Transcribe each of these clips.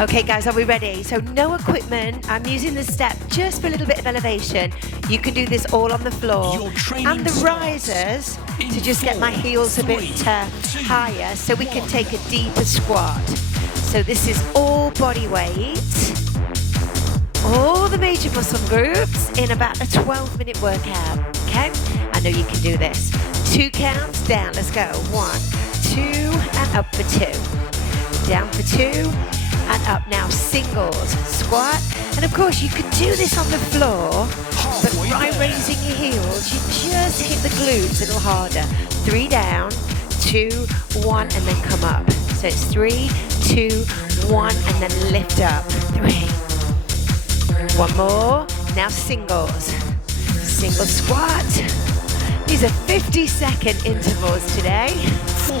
Okay guys, are we ready? So no equipment, I'm using the step just for a little bit of elevation. You can do this all on the floor. And the risers to just get my heels a bit higher so we can take a deeper squat. So this is all body weight, all the major muscle groups in about a 12-minute workout, okay? I know you can do this. 2 counts, down, let's go. 1, 2, and up for 2. Down for 2. And up now, singles, squat. And of course, you could do this on the floor, but by raising your heels, you just hit the glutes a little harder. 3 down, 2, 1, and then come up. So it's 3, 2, 1, and then lift up. 3. 1 more. Now singles. Single squat. These are 50-second intervals today. 4,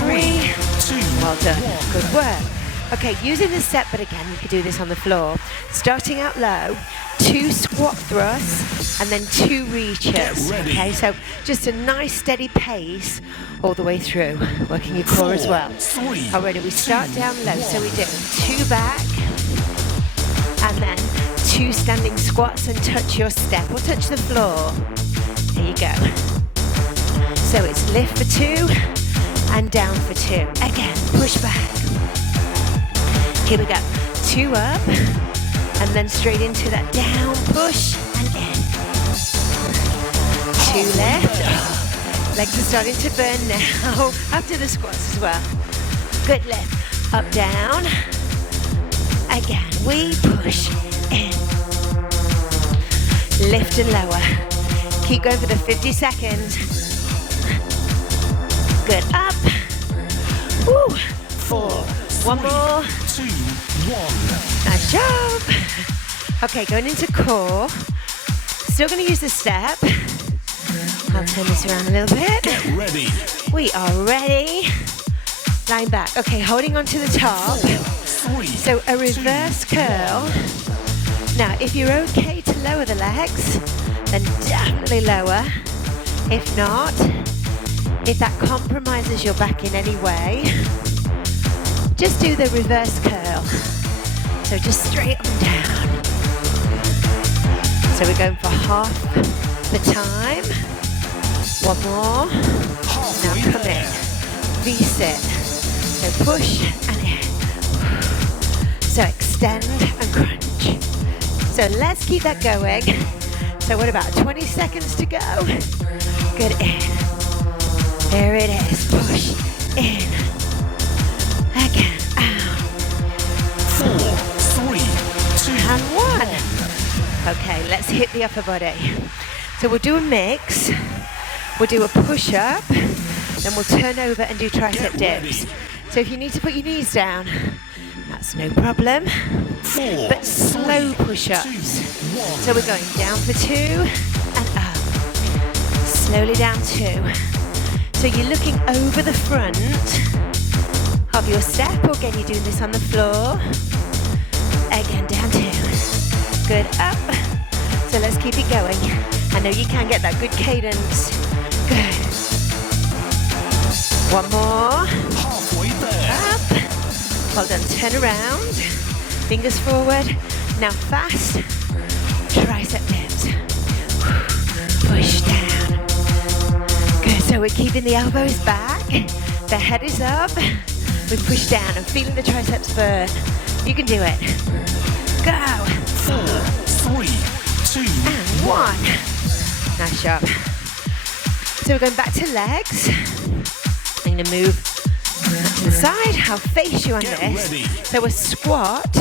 3, 2, well done. Good work. Okay, using the step, but again, you could do this on the floor. Starting out low, 2 squat thrusts, and then 2 reaches. Okay, so just a nice steady pace all the way through, working your core as well. Already, we start down low, so we do 2 back, and then 2 standing squats and touch your step, or touch the floor. Here you go. So it's lift for 2, and down for 2. Again, push back. Here we go, 2 up, and then straight into that down, push, and in. 2 left. Legs are starting to burn now, after the squats as well. Good lift, up, down. Again, we push, in. Lift and lower. Keep going for the 50 seconds. Good, up. Woo. 4, 1 more. 2, 1. Nice job. Okay, going into core. Still going to use the step. I'll turn this around a little bit. Get ready. We are ready. Lying back. Okay, holding on to the top. 4, 3, so a reverse curl. Now, if you're okay to lower the legs, then definitely lower. If not, if that compromises your back in any way, just do the reverse curl. So just straight on down. So we're going for half the time. 1 more. Now come in. V-sit. So push and in. So extend and crunch. So let's keep that going. So what about 20 seconds to go? Good, in. There it is. Push, in. Again, out. 4, 3, 2, and 1. Okay, let's hit the upper body. So we'll do a mix. We'll do a push-up. Then we'll turn over and do tricep dips. So if you need to put your knees down, that's no problem. 4, but slow push-ups. So we're going down for 2 and up. Slowly down 2. So you're looking over the front of your step, or again you're doing this on the floor. Again, down 2. Good, up. So let's keep it going. I know you can get that good cadence. Good. 1 more. halfway there. Up. Well done, turn around. Fingers forward. Now fast. Tricep dips. Push down. Good, so we're keeping the elbows back. The head is up. We push down and feeling the triceps burn. You can do it. Go. 4, 3, 2, and 1. Nice job. So we're going back to legs. I'm going to move to the side. I'll face you on Get this. ready. So a squat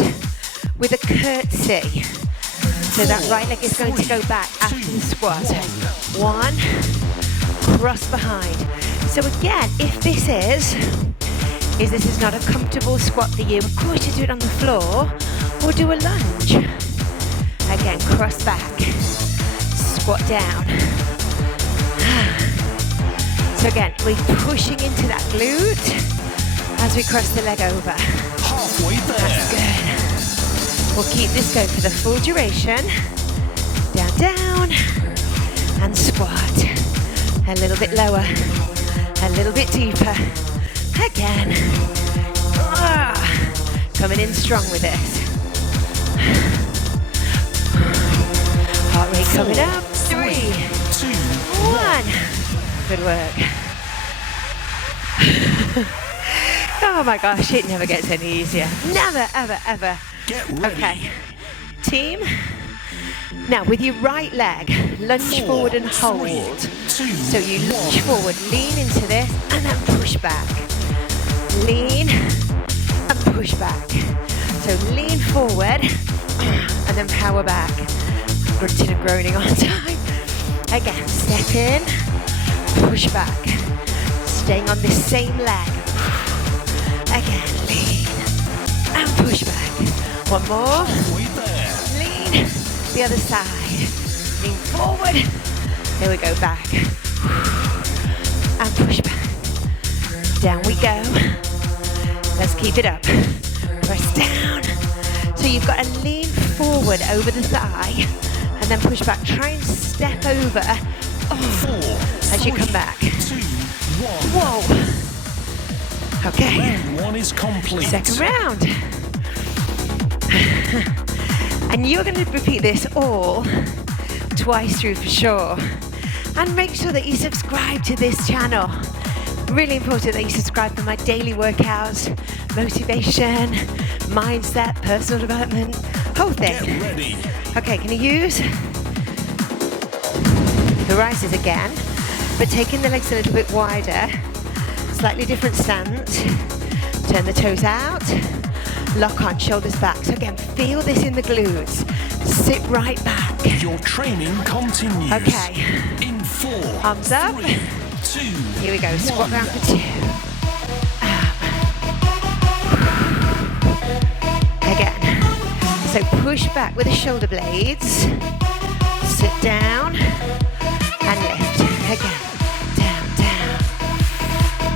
with a curtsy. So that right leg is going to go back after the squat. 1, cross behind. So again, if this is not a comfortable squat for you, of course you do it on the floor or do a lunge. Again, cross back, squat down. So again, we're pushing into that glute as we cross the leg over. halfway there. That's good. We'll keep this going for the full duration. Down, down, and squat. A little bit lower, a little bit deeper. Again. Coming in strong with this. Heart rate coming up. 3, 2, 1. Good work. Oh my gosh, it never gets any easier. Never, ever, ever. Get ready. Okay. Team. Now with your right leg, lunge forward and hold. So you lunge forward, lean into this, and then push back. Lean and push back. So lean forward, and then power back. Grunting and groaning on time. Again, step in, push back. Staying on this same leg. Again, lean and push back. One more. Lean. The other side. Lean forward. Here we go, back. And push back. Down we go. Let's keep it up. Press down. So you've got to lean forward over the thigh and then push back. Try and step over as you come back. 2, 1. Whoa. Okay. Round 1 is complete. Second round. And you're going to repeat this all twice through for sure. And make sure that you subscribe to this channel. Really important that you subscribe for my daily workouts, motivation, mindset, personal development, whole thing. Get ready. Okay, can you use the rises again, but taking the legs a little bit wider, slightly different stance. Turn the toes out, lock on, shoulders back. So again, feel this in the glutes. Sit right back. Your training continues. Okay. In 4, Arms up. 3, 2, Here we go, squat 1. round for 2. Again. So push back with the shoulder blades. Sit down and lift. Again. Down, down.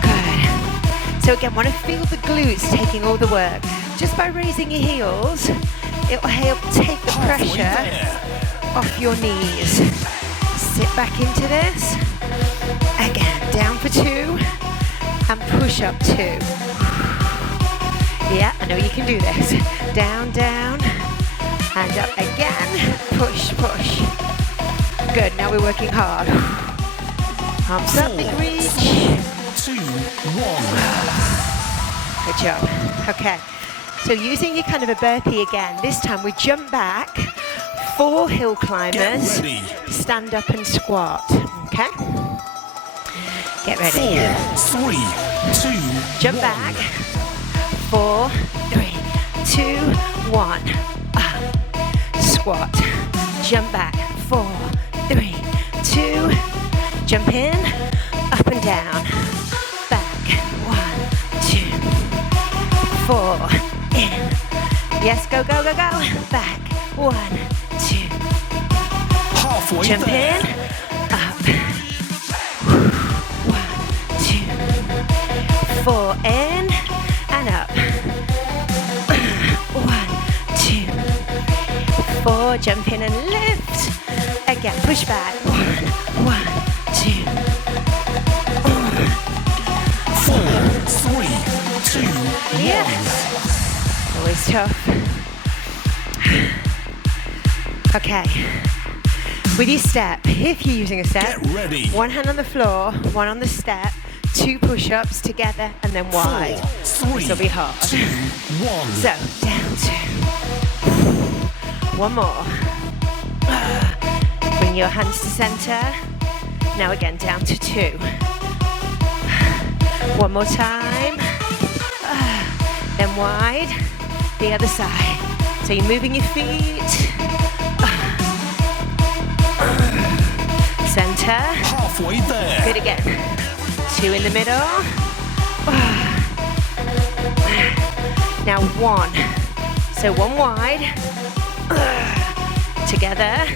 Good. So again, want to feel the glutes taking all the work. Just by raising your heels, it will help take the pressure off your knees. Sit back into this. Again, down for 2 and push up 2. Yeah, I know you can do this. Down, down, and up again. Push, push. Good, now we're working hard. Arms up, big reach. 2, 1. Good job. Okay, so using your kind of a burpee again. This time we jump back, 4 hill climbers, stand up and squat. Okay? Get ready. 4, 3, 2, jump 1. back. 4, 3, 2, 1. Squat. Jump back. 4, 3, 2. Jump in. Up and down. Back. 1, 2, 4. In. Yes, go, go, go, go. Back. 1, 2. Halfway Jump there. in. Up. 4 in and up. 1, 2, 4. Jump in and lift. Again, push back. 1, 2. 4, 3, 2, 1. Yes. Always tough. Okay. With your step, if you're using a step, Get ready. 1 hand on the floor, 1 on the step, 2 push-ups together and then wide. 4, 3, This will be hard. 2, 1. So, down 2. 1 more. Bring your hands to center. Now again, down to 2. 1 more time. Then wide. The other side. So you're moving your feet. Center. Halfway there. Good again. 2 in the middle. Now 1. So 1 wide. Together.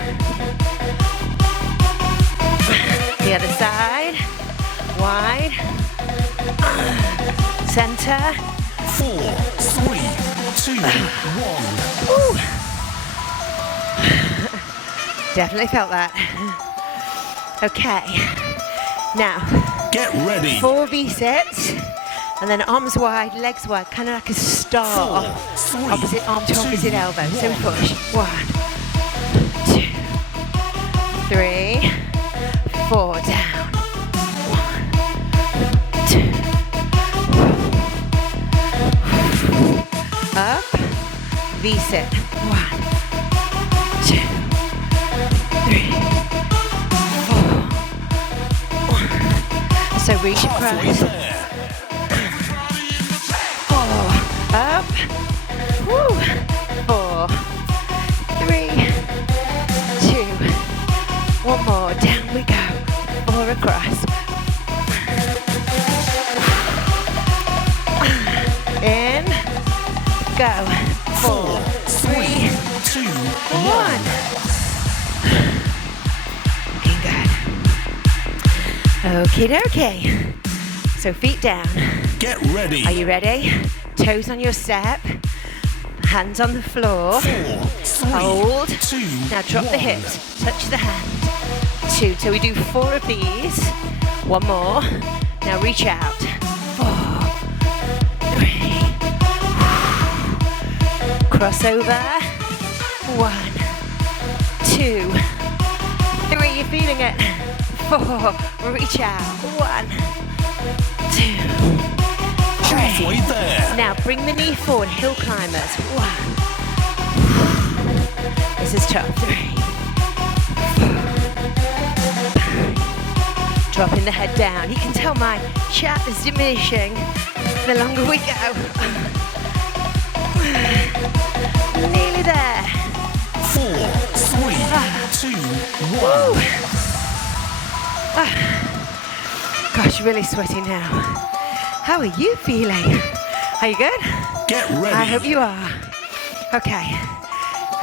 The other side. Wide. Center. 4, 3, 2, 1. Ooh. Definitely felt that. Okay. Now, Get ready. 4 V-sits. And then arms wide, legs wide, kind of like a star. 4, 3, Opposite arm to 2, opposite elbow. So 1. push. 1, 2, 3, 4. Down. 1, 2. Up. V-sit. 1, 2, 3, 4. 1. So reach Halfway across. there. 4. Up. Woo. 4, 3, 2. 1 more. Down we go. 4 across. In. Go. 4, 3, 2, 1. Looking good. Okie dokie. So feet down. Get ready. Are you ready? Toes on your step. Hands on the floor. 4, 3, Hold. 2, Now drop the 1. hips. Touch the hand. 2. So we do 4 of these. 1 more. Now reach out. 4, 3. Cross over. 1, 2, 3. You're feeling it. 4. Reach out. 1, 2, 3. Halfway there. Now bring the knee forward. Hill climbers. 1. This is tough. 3. Dropping the head down. You can tell my chat is diminishing the longer we go. Nearly there. 4, 3, 2, 1. Gosh, really sweating now. How are you feeling? Are you good? Get ready. I hope you are. Okay.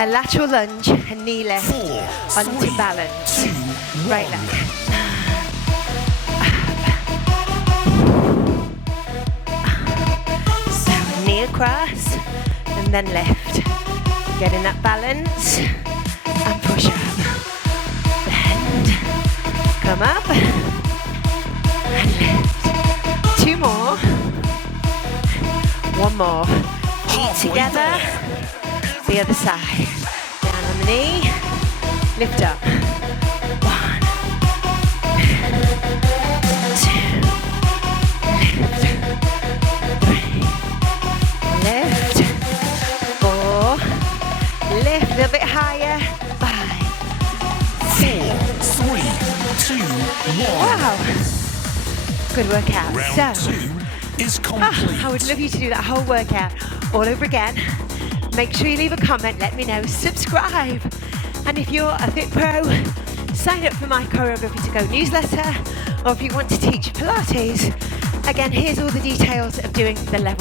A lateral lunge, a knee lift 4, onto 3, balance. 2, 1. Right leg. So knee across and then lift. Get in that balance and push up. Bend. Come up and lift. 2 more. 1 more. Feet Halfway together. there. The other side. Down on the knee. Lift up. 1, 2. Lift. 3. Lift. 4. Lift a little bit higher. 5. 4, 3, 2, 1. Wow. Good workout. Round So, 2 is complete. I would love you to do that whole workout all over again. Make sure you leave a comment, let me know, subscribe. And if you're a Fit Pro, sign up for my Choreography to Go newsletter. Or if you want to teach Pilates, again, here's all the details of doing the level